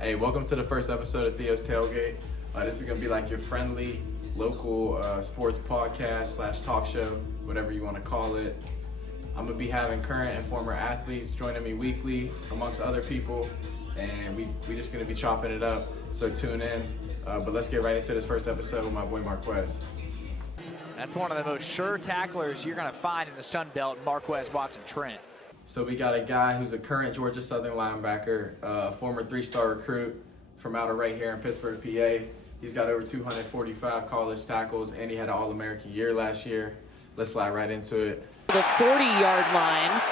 Hey, welcome to the first episode of Theo's Tailgate. This is going to be like your friendly, local sports podcast / talk show, whatever you want to call it. I'm going to be having current and former athletes joining me weekly, amongst other people, and we just going to be chopping it up, so tune in. But let's get right into this first episode with my boy Marques. That's one of the most sure tacklers you're going to find in the Sun Belt, Marques Watson-Trent. So we got a guy who's a current Georgia Southern linebacker, former 3-star recruit from out of right here in Pittsburgh, PA. He's got over 245 college tackles, and he had an All-American year last year. Let's slide right into it. The 40-yard line,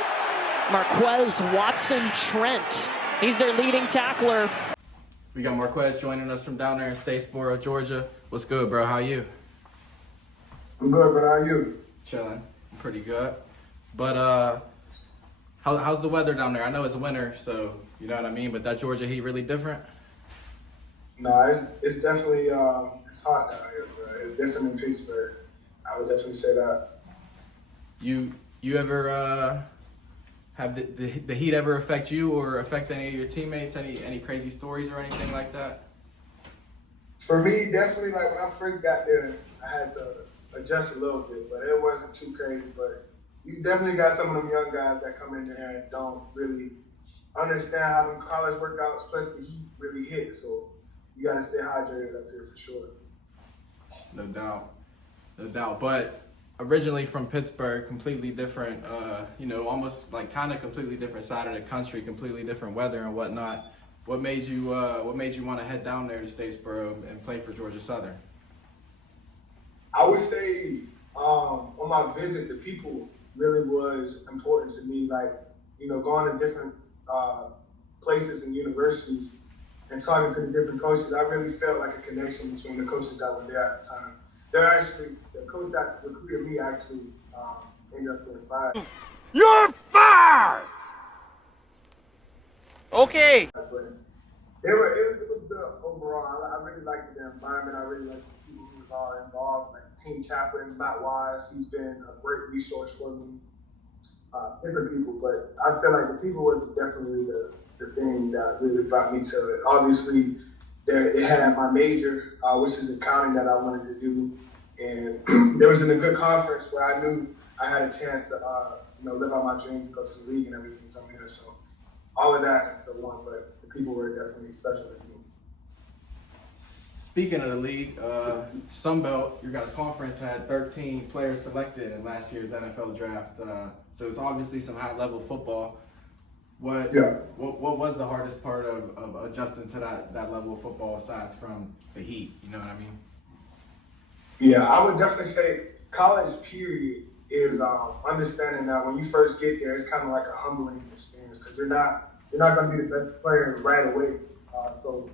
Marques Watson-Trent. He's their leading tackler. We got Marques joining us from down there in Statesboro, Georgia. What's good, bro? How you? I'm good, but how are you? Chilling. Pretty good. But how's the weather down there? I know it's winter, so you know what I mean, but that Georgia heat really different? No, it's definitely it's hot down here, bro. It's different than Pittsburgh. I would definitely say that. You ever have the heat ever affect you or affect any of your teammates? Any crazy stories or anything like that? For me, definitely, like when I first got there, I had to adjust a little bit, but it wasn't too crazy. But you definitely got some of them young guys that come in there and don't really understand how them college workouts plus the heat really hit. So you got to stay hydrated up here for sure. No doubt. But originally from Pittsburgh, completely different, almost like kind of completely different side of the country, completely different weather and whatnot. What made you want to head down there to Statesboro and play for Georgia Southern? I would say on my visit, the people really was important to me. Like, going to different places and universities and talking to the different coaches, I really felt like a connection between the coaches that were there at the time. The coach that recruited me actually ended up getting fired. You're fired! Okay. But it was good overall. I really liked the environment. I really liked the people who was all involved, like team chaplain, Matt Wise. He's been a great resource for me. Different people, but I feel like the people were definitely the thing that really brought me to it. Obviously, it had my major, which is accounting that I wanted to do, and there was in a good conference where I knew I had a chance to, live out my dreams, go to the league and everything from here. So all of that into one, but the people were definitely special to me. Speaking of the league, Sun Belt, your guys' conference had 13 players selected in last year's NFL draft. So it's obviously some high-level football. What was the hardest part of adjusting to that level of football aside from the heat? You know what I mean? Yeah, I would definitely say college period is understanding that when you first get there, it's kind of like a humbling experience because you're not going to be the best player right away. So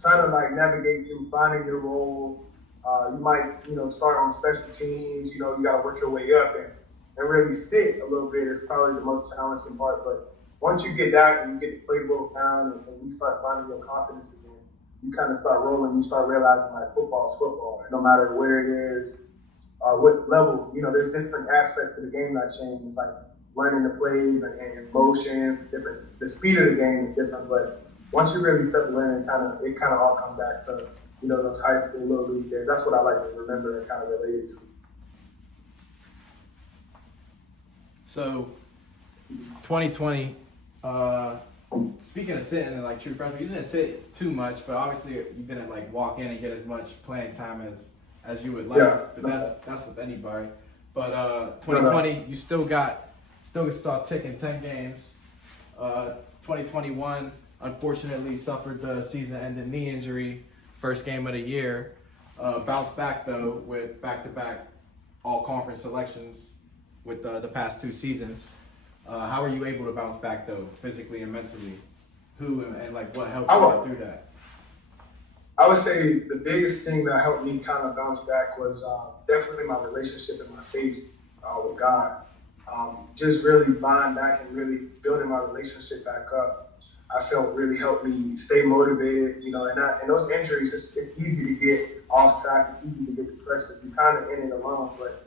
trying to like navigate through finding your role. You might, start on special teams. You got to work your way up and really sit a little bit is probably the most challenging part. But once you get that and you get the playbook down and you start finding your confidence again, you kind of start rolling. You start realizing like football is football, no matter where it is, what level. There's different aspects of the game that change, like learning the plays and motions. The speed of the game is different, but once you really settle in, it kind of all comes back to those high school little league days. That's what I like to remember and kind of relate it to. So, 2020. Speaking of sitting in like true freshman, you didn't sit too much, but obviously you didn't like walk in and get as much playing time as you would like. Yeah. But that's with anybody. But 2020, you still saw ticking 10 games. 2021, unfortunately, suffered the season-ending knee injury, first game of the year. Bounced back though with back-to-back all-conference selections with the past 2 seasons. How are you able to bounce back though, physically and mentally? Who and like what helped you get through that? I would say the biggest thing that helped me kind of bounce back was definitely my relationship and my faith with God. Just really buying back and really building my relationship back up. I felt really helped me stay motivated, and those injuries, it's easy to get off track, it's easy to get depressed if you're kind of in it alone, but,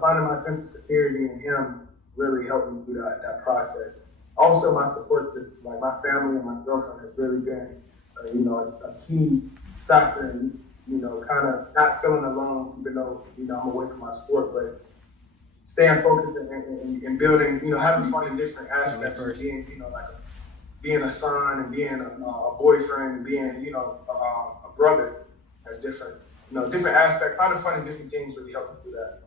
finding my sense of security in Him really helped me through that process. Also, my support system, like my family and my girlfriend has really been a key factor in, kind of not feeling alone, even though, I'm away from my sport, but staying focused and building, having fun in different aspects of being, being a son and being a boyfriend and being, a brother as different, different aspects. Finding fun in different things really helped me do that.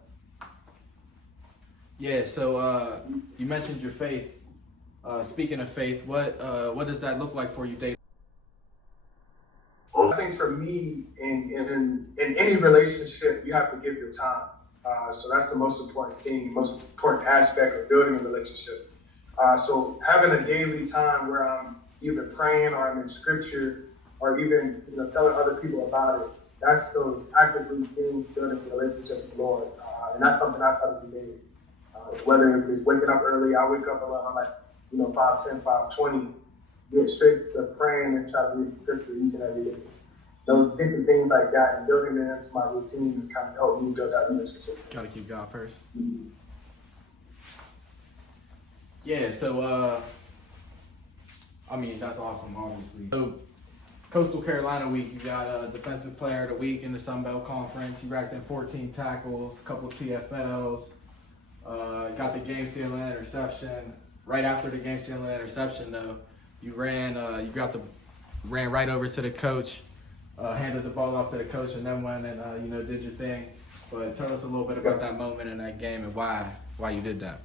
Yeah, so you mentioned your faith. Speaking of faith, what does that look like for you daily? I think for me, in any relationship, you have to give your time. So that's the most important thing, most important aspect of building a relationship. So having a daily time where I'm either praying or I'm in scripture or even telling other people about it, that's those actively things building a relationship with the Lord. And that's something I try to do daily. Whether it's waking up early, I wake up around 5:10, 5:20, get straight to praying and try to read scripture each and every day. Those different things like that and building them into my routine has kind of helped me build that relationship. Gotta keep God first. Yeah, so that's awesome, obviously. So Coastal Carolina week, you got a defensive player of the week in the Sun Belt Conference. You racked in 14 tackles, a couple TFLs, got the game-sealing interception. Right after the game-sealing interception, though, you ran right over to the coach, handed the ball off to the coach, and then went and did your thing. But tell us a little bit about that moment in that game and why you did that.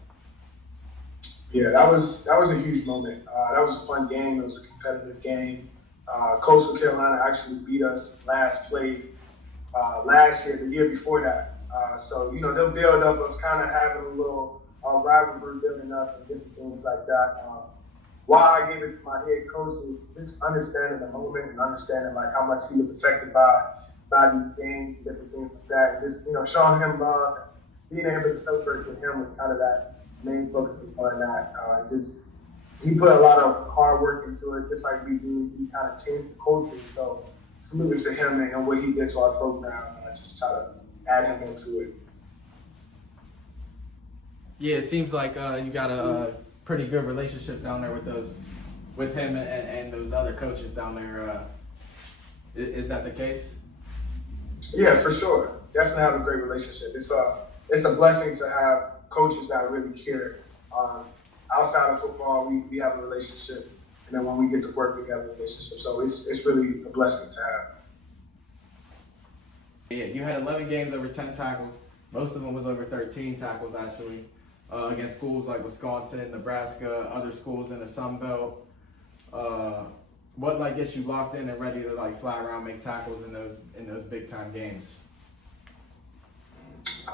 Yeah, that was a huge moment. That was a fun game. It was a competitive game. Coastal Carolina actually beat us last year, the year before that. So they'll build up us kind of having a little rivalry building up and different things like that. Why I gave it to my head coach is just understanding the moment and understanding how much he was affected by these games and different things like that. And just showing him love, being able to celebrate with him was kind of that main focus on that. He put a lot of hard work into it, just like we do. He kind of changed the culture. So salute to him and what he did to our program. I just try to add him into it. Yeah, it seems like you got a pretty good relationship down there with him and those other coaches down there. Is that the case? Yeah, for sure. Definitely have a great relationship. It's a blessing to have coaches that really care. Outside of football, we have a relationship, and then when we get to work, we have a relationship. So it's really a blessing to have. Yeah, you had 11 games over 10 tackles. Most of them was over 13 tackles, actually, against schools like Wisconsin, Nebraska, other schools in the Sun Belt. What gets you locked in and ready to fly around, make tackles in those big time games?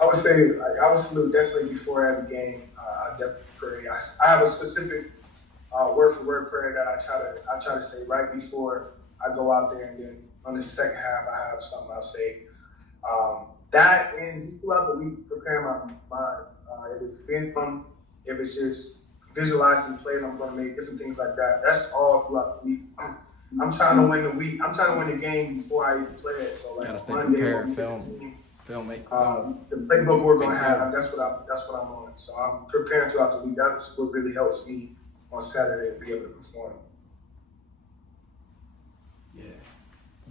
I would say I would salute definitely before every game. I definitely pray. I have a specific word for word prayer that I try to say right before I go out there, and then on the second half I have something I'll say. That and throughout the week, preparing my mind. If it's film, if it's just visualizing plays I'm going to make, different things like that. That's all throughout the week. I'm trying to win the week. I'm trying to win the game before I even play it. So gotta stay Monday, prepared, the playbook we're going to have. That's what I'm on. So I'm preparing throughout the week. That's what really helps me on Saturday to be able to perform. Yeah.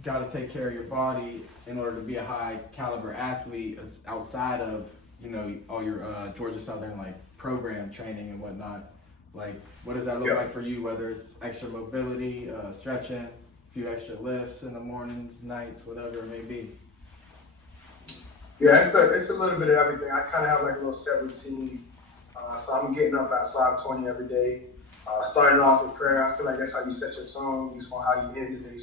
Got to take care of your body in order to be a high caliber athlete outside of all your Georgia Southern program training and whatnot. What does that look like for you? Whether it's extra mobility, stretching, a few extra lifts in the mornings, nights, whatever it may be. Yeah, it's a little bit of everything. I kind of have a little set routine. So I'm getting up at 5:20 every day. Starting off with prayer, I feel like that's how you set your tone, just on how you end the day.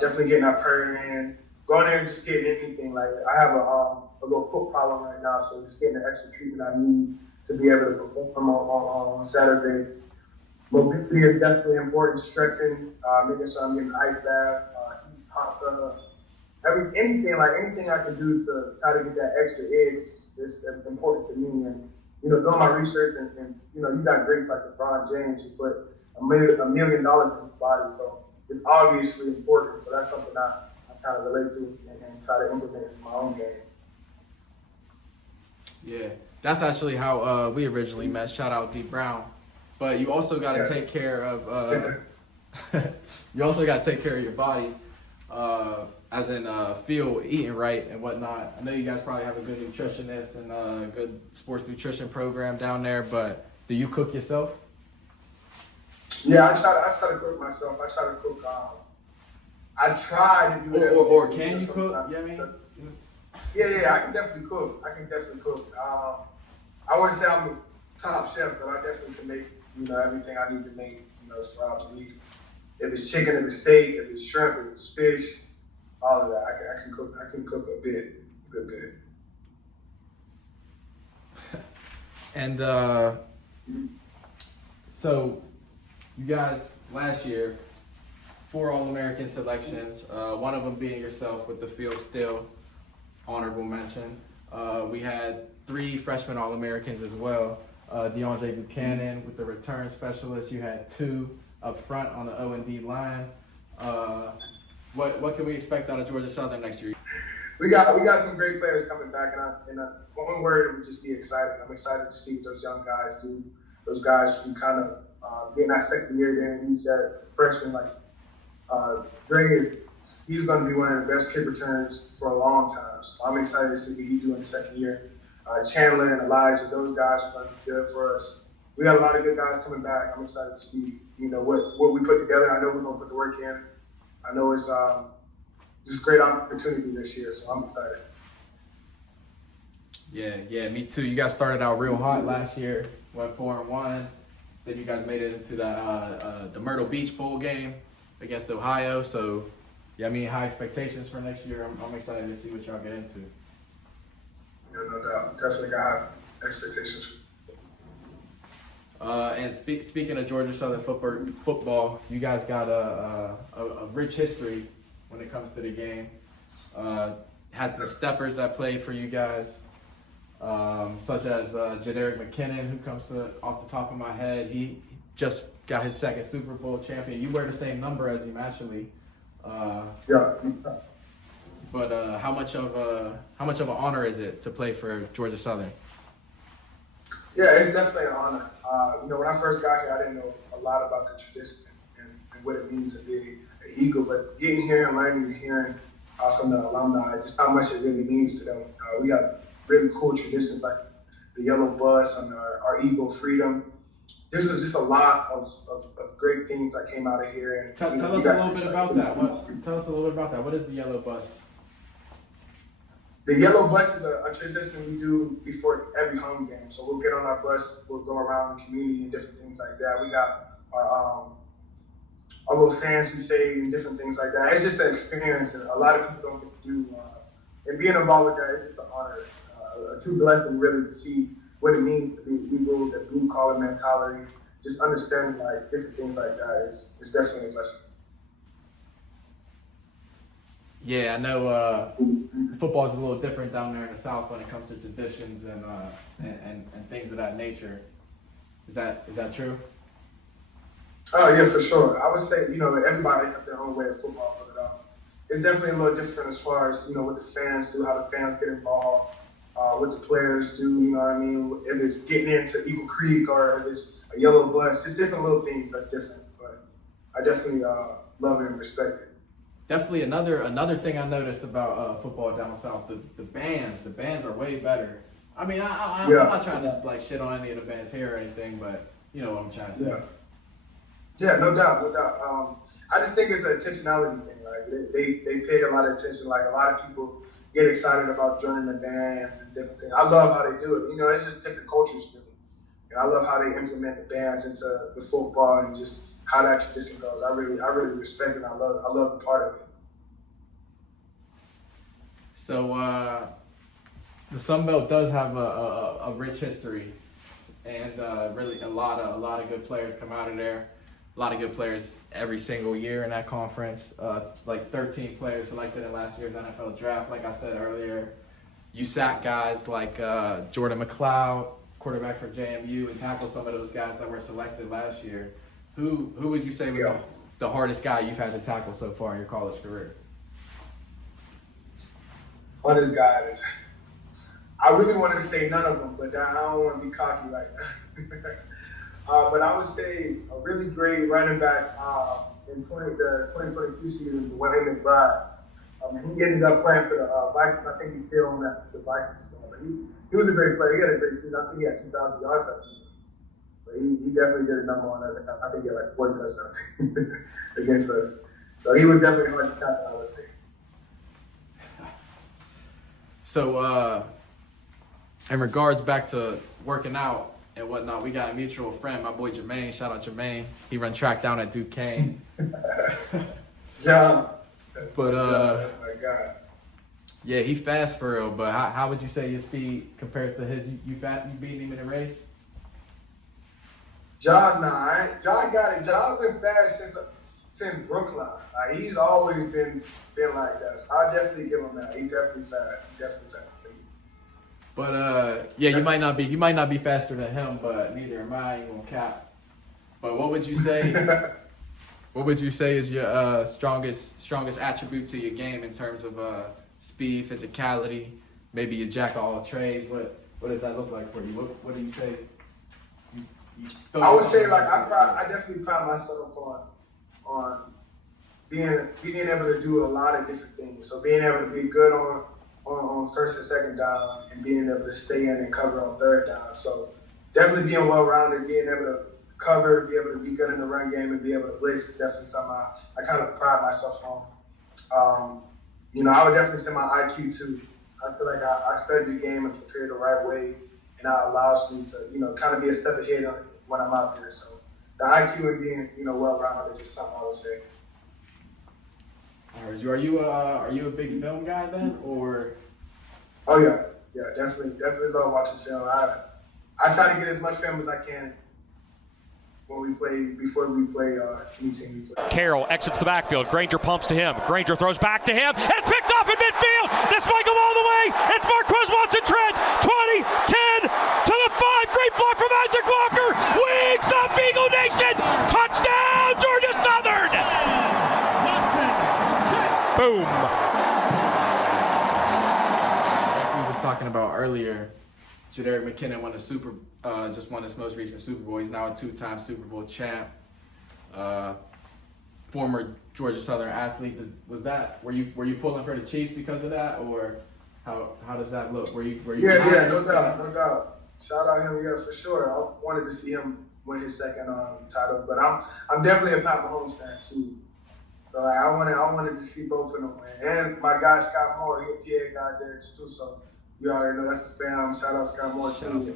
Definitely getting that prayer in. Going there and just getting anything. I have a little foot problem right now, so just getting the extra treatment I need to be able to perform on Saturday. Mobility is definitely important. Stretching, making sure I'm getting an ice bath, hot tub. Anything I can do to try to get that extra edge is important to me. And doing my research and you got greats like LeBron James who put $1 million in his body, so it's obviously important. So that's something I kind of relate to and try to implement into my own game. Yeah, that's actually how we originally met. Shout out D Brown. But you also got to take care of you also got to take care of your body, as in feel eating right and whatnot. I know you guys probably have a good nutritionist and a good sports nutrition program down there, but do you cook yourself? Yeah, I try to cook myself. I try to cook. I try to do that. Or can you cook? Yeah, I mean. Yeah, I can definitely cook. I wouldn't say I'm a top chef, but I definitely can make, everything I need to make, throughout the week. If it's chicken, if it's steak, if it's shrimp, if it's fish, all of that. I can cook. I can cook a good bit. And so you guys last year, 4 All-American selections, one of them being yourself with the field still honorable mention. We had 3 freshman All-Americans as well. DeAndre Buchanan with the return specialist. You had 2 up front on the O&D line. What can we expect out of Georgia Southern next year? We got some great players coming back, and one word would just be excited. I'm excited to see what those young guys do. Those guys who kind of get in that second year there, and he's that freshman Dre. He's going to be one of the best kick returns for a long time. So I'm excited to see what he do in the second year. Chandler and Elijah, those guys are going to be good for us. We got a lot of good guys coming back. I'm excited to see, what we put together. I know we're going to put the work in. I know it's just a great opportunity this year, so I'm excited. Yeah, me too. You guys started out real hot last year, went 4-1. Then you guys made it into the Myrtle Beach Bowl game against Ohio. So, yeah, high expectations for next year. I'm excited to see what y'all get into. Yeah, no doubt. Definitely got expectations. And speaking of Georgia Southern football, you guys got a rich history when it comes to the game. Had some steppers that played for you guys, such as Jadarick McKinnon, who comes off the top of my head. He just got his 2nd Super Bowl champion. You wear the same number as him, actually. Yeah. But how much of an honor is it to play for Georgia Southern? Yeah, it's definitely an honor. When I first got here, I didn't know a lot about the tradition and what it means to be an Eagle. But getting here and learning and hearing from the alumni just how much it really means to them. We got really cool traditions like the yellow bus and our Eagle Freedom. There's just a lot of great things that came out of here. And, tell us a little bit about that. Tell us a little bit about that. What is the yellow bus? The yellow bus is a tradition we do before every home game. So we'll get on our bus, we'll go around the community and different things like that. We got our little sayings we say and different things like that. It's just an experience that a lot of people don't get to do. And being involved with that is just an honor, a true blessing really to see what it means to be Eagle, the blue collar mentality, just understanding different things like that is definitely a blessing. Yeah, I know football is a little different down there in the South when it comes to traditions and things of that nature. Is that true? Oh yeah, for sure. I would say everybody has their own way of football, but it's definitely a little different as far as what the fans do, how the fans get involved, what the players do. You know what I mean? If it's getting into Eagle Creek or if it's a yellow bus, just different little things that's different. But I definitely love it and respect it. Definitely another thing I noticed about football down south, the bands are way better. I'm not trying to shit on any of the bands here or anything, but you know what I'm trying to say. Yeah, no doubt. I just think it's an intentionality thing. They pay a lot of attention. A lot of people get excited about joining the bands and different things. I love how they do it. It's just different cultures to me. And I love how they implement the bands into the football and just how that tradition goes. I really respect it. I love the part of it. So the Sun Belt does have a rich history, and really a lot of good players come out of there. A lot of good players every single year in that conference. 13 players selected in last year's NFL draft. Like I said earlier, you sack guys like Jordan McLeod, quarterback for JMU, and tackle some of those guys that were selected last year. Who would you say was the hardest guy you've had to tackle so far in your college career? Hardest guys. I really wanted to say none of them, but I don't want to be cocky right now. But I would say a really great running back in the 2022 season, Dwayne McBride. He ended up playing for the Vikings. I think he's still on the Vikings. But he was a great player. He had a great season. I think he had 2,000 yards that season. But he definitely did a number on us. I think he had like 40 touchdowns against us. So he was definitely hard to tackle, I would say. So, in regards back to working out and whatnot, we got a mutual friend, my boy Jermaine. Shout out Jermaine. He run track down at Duquesne. John. But that's my guy. yeah, he fast for real. But how would you say your speed compares to his? You beating him in a race? John, John got it. John's been fast since Brookline. He's always been like that. So I definitely give him that. He definitely fast. But yeah, you might not be faster than him, but neither am I. I ain't gonna cap. But what would you say? What would you say is your strongest attribute to your game in terms of speed, physicality, maybe your jack of all trades? What does that look like for you? What do you say? I would say I definitely pride myself on being able to do a lot of different things. So being able to be good on first and second down and being able to stay in and cover on third down. So definitely being well-rounded, being able to cover, be able to be good in the run game and be able to blitz is definitely something I kind of pride myself on. I would definitely say my IQ too. I feel like I study the game and prepare the right way, and that allows me to, kind of be a step ahead when I'm out there. So the IQ and being, well-rounded is just something I would say. Are you a big film guy then, or? Oh yeah, definitely love watching film. I try to get as much film as I can before we play any team we play. Carroll exits the backfield. Granger pumps to him. Granger throws back to him. It's picked off in midfield. This might go all the way. It's Marques Watson-Trent. 20, 10 to the 5. Great block from Isaac Walker. Wings up, Eagle Nation. Touchdown, Georgia Southern. Boom. Like we was talking about earlier, Jadarick McKinnon just won his most recent Super Bowl. He's now a 2-time Super Bowl champ. Former Georgia Southern athlete. Were you pulling for the Chiefs because of that, or how does that look? Were you? Yeah, no doubt. Shout out him, yeah, for sure. I wanted to see him win his second title, but I'm definitely a Pat Mahomes fan too. So I wanted to see both of them win. And my guy Scott Moore, he's a PA guy there too. So you already know that's the fam. Shout out Scott Moore too.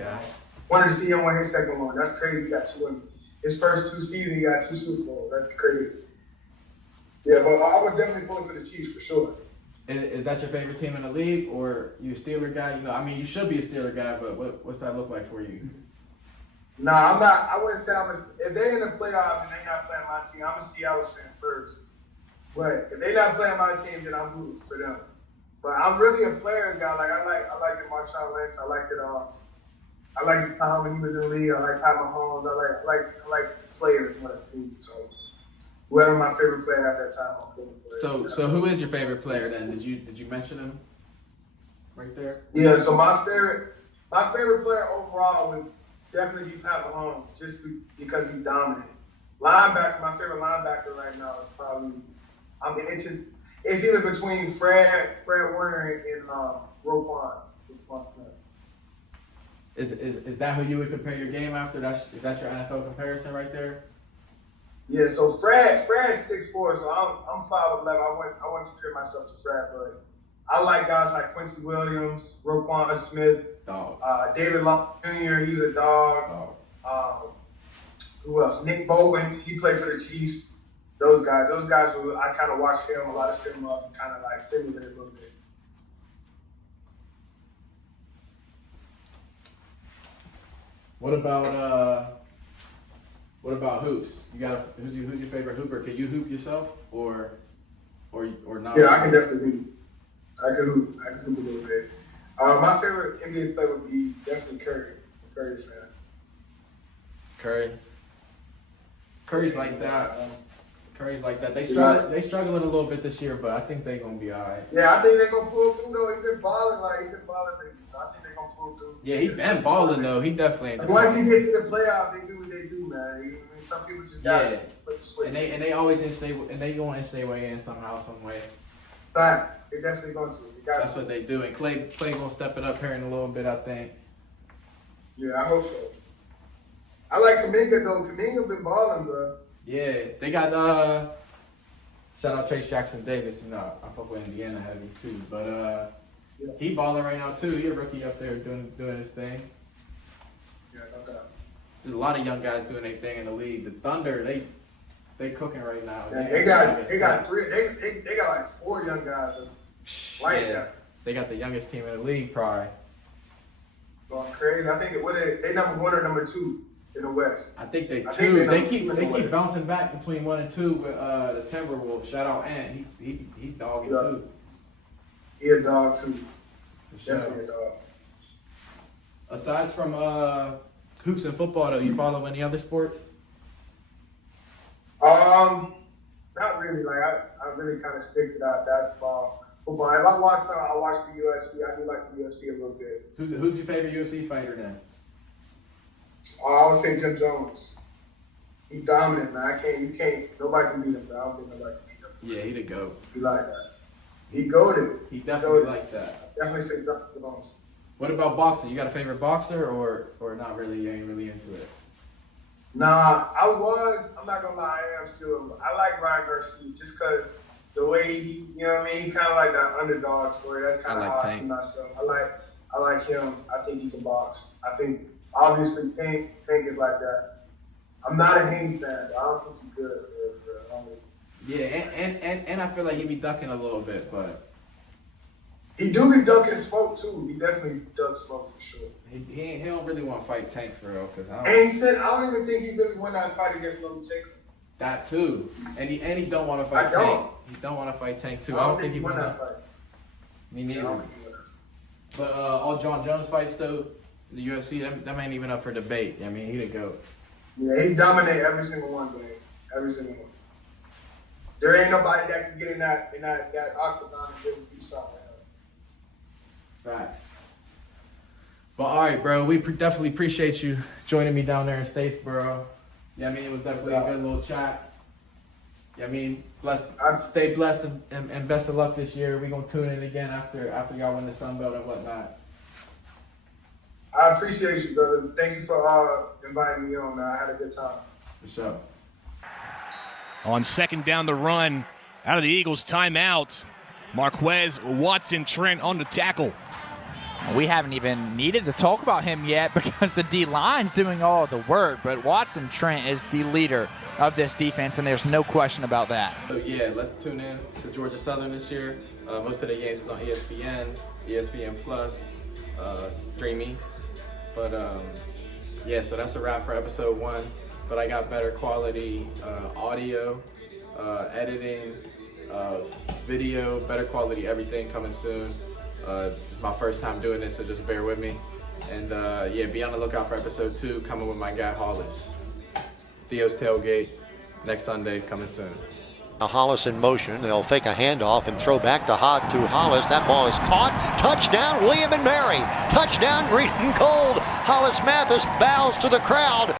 Wanted to see him win his second one. That's crazy. He got two in his first 2 seasons. He got 2 Super Bowls. That's crazy. Yeah, but I would definitely vote for the Chiefs for sure. Is that your favorite team in the league, or you a Steeler guy? You should be a Steeler guy, but what's that look like for you? Nah, I'm not. I wouldn't say if they're in the playoffs and they're not playing my team, I'm a Seattle fan first. But if they're not playing my team, then I'm rooting for them. But I'm really a player guy. Like I like the Marshawn Lynch. I like the Tom when he was in the league. I like Pat Mahomes. I like players on the team. So whoever my favorite player at that time, I'm going for. So who is your favorite player then? Did you mention him right there? Yeah. So my favorite player overall would definitely be Pat Mahomes, just because he's dominant. Linebacker, my favorite linebacker right now is probably. It's either between Fred Warner and Roquan. Is that who you would compare your game after? Is that your NFL comparison right there? Yeah. So Fred's 6'4", so I'm 5'11". I wouldn't compare myself to Fred, but I like guys like Quincy Williams, Roquan Smith, David Long Jr. He's a dog. Who else? Nick Bowen. He played for the Chiefs. Those guys who I kind of watch film, a lot of film up, and kind of like simulate a little bit. What about hoops? Who's your favorite hooper? Can you hoop yourself or not? Yeah, I can definitely hoop. I can hoop a little bit. My favorite NBA player would be definitely Curry. Curry fan. Curry's like that. They struggling a little bit this year, but I think they're gonna be all right. Yeah, I think they're gonna pull through though. He's been balling lately, so I think they're gonna pull through. Yeah, he been balling though. He definitely ain't. Once he gets to the playoffs, they do what they do, man. some people just got flip the switch. And they always gonna inch their way in somehow, some way. Fact, they definitely going to. That's what they do. And Clay gonna step it up here in a little bit, I think. Yeah, I hope so. I like Kuminga though. Kuminga been balling, bro. Yeah, they got shout out Trace Jackson Davis. You know, I fuck with Indiana heavy too, but he balling right now too. He a rookie up there doing his thing. Yeah, no doubt. There's a lot of young guys doing their thing in the league. The Thunder, they cooking right now. Yeah, they got three. They got like 4 young guys like that. They got the youngest team in the league, probably. Going crazy. I think they number 1 or number 2 in the West. I think they I two. think They West. keep bouncing back between 1 and 2 with the Timberwolves. Shout out Ant. He dogging too. He a dog too. For sure. Definitely a dog. Aside from hoops and football, though, you follow any other sports? Not really. Like I really kind of stick to that basketball, football. If I watch the UFC. I do like the UFC a little bit. Who's your favorite UFC fighter then? I would say Jim Jones. He dominant, man. Nobody can beat him. Bro. I don't think nobody can beat him. Yeah, he the GOAT. He like that. He goated. He definitely like that. Definitely say Jim Jones. What about boxing? You got a favorite boxer or not really? You ain't really into it? Nah, I'm not gonna lie, I am still. I like Ryan Garcia just because the way he, you know what I mean? He kind of like that underdog story. That's kind of how I see myself. I like him. I think he can box. I think obviously Tank is like that. I'm not a Haney fan. I don't think he's good. Yeah, and I feel like he be ducking a little bit, but he do be ducking smoke too. He definitely ducks smoke for sure. he don't really want to fight Tank for real, cause I don't even think he really won that fight against Little Chick. That too, and he don't want to fight Tank. He don't want to fight Tank too. I don't think he won that fight. Me neither. I don't think he won that fight. But all John Jones fights though, the UFC, them ain't even up for debate. I mean, he the GOAT. Yeah, he dominate every single one, man. Every single one. There ain't nobody that can get in that octagon and really do something. Facts. But all right, bro, we definitely appreciate you joining me down there in Statesboro. Yeah, I mean, it was definitely a good little chat. Yeah, I mean, stay blessed and best of luck this year. We're gonna tune in again after y'all win the Sun Belt and whatnot. I appreciate you, brother. Thank you for inviting me on, man. I had a good time. For sure. On second down the run, out of the Eagles' timeout, Marques Watson-Trent on the tackle. We haven't even needed to talk about him yet because the D-line's doing all the work, but Watson-Trent is the leader of this defense, and there's no question about that. So yeah, let's tune in to Georgia Southern this year. Most of the games is on ESPN, ESPN Plus, Stream East. But yeah, so that's a wrap for episode 1. But I got better quality audio, editing, video, better quality everything coming soon. It's my first time doing this, so just bear with me. And yeah, be on the lookout for episode 2 coming with my guy Hollis. Theo's Tailgate next Sunday coming soon. Now Hollis in motion. They'll fake a handoff and throw back to Hollis. That ball is caught. Touchdown, William and Mary. Touchdown, green and gold. Hollis Mathis bows to the crowd.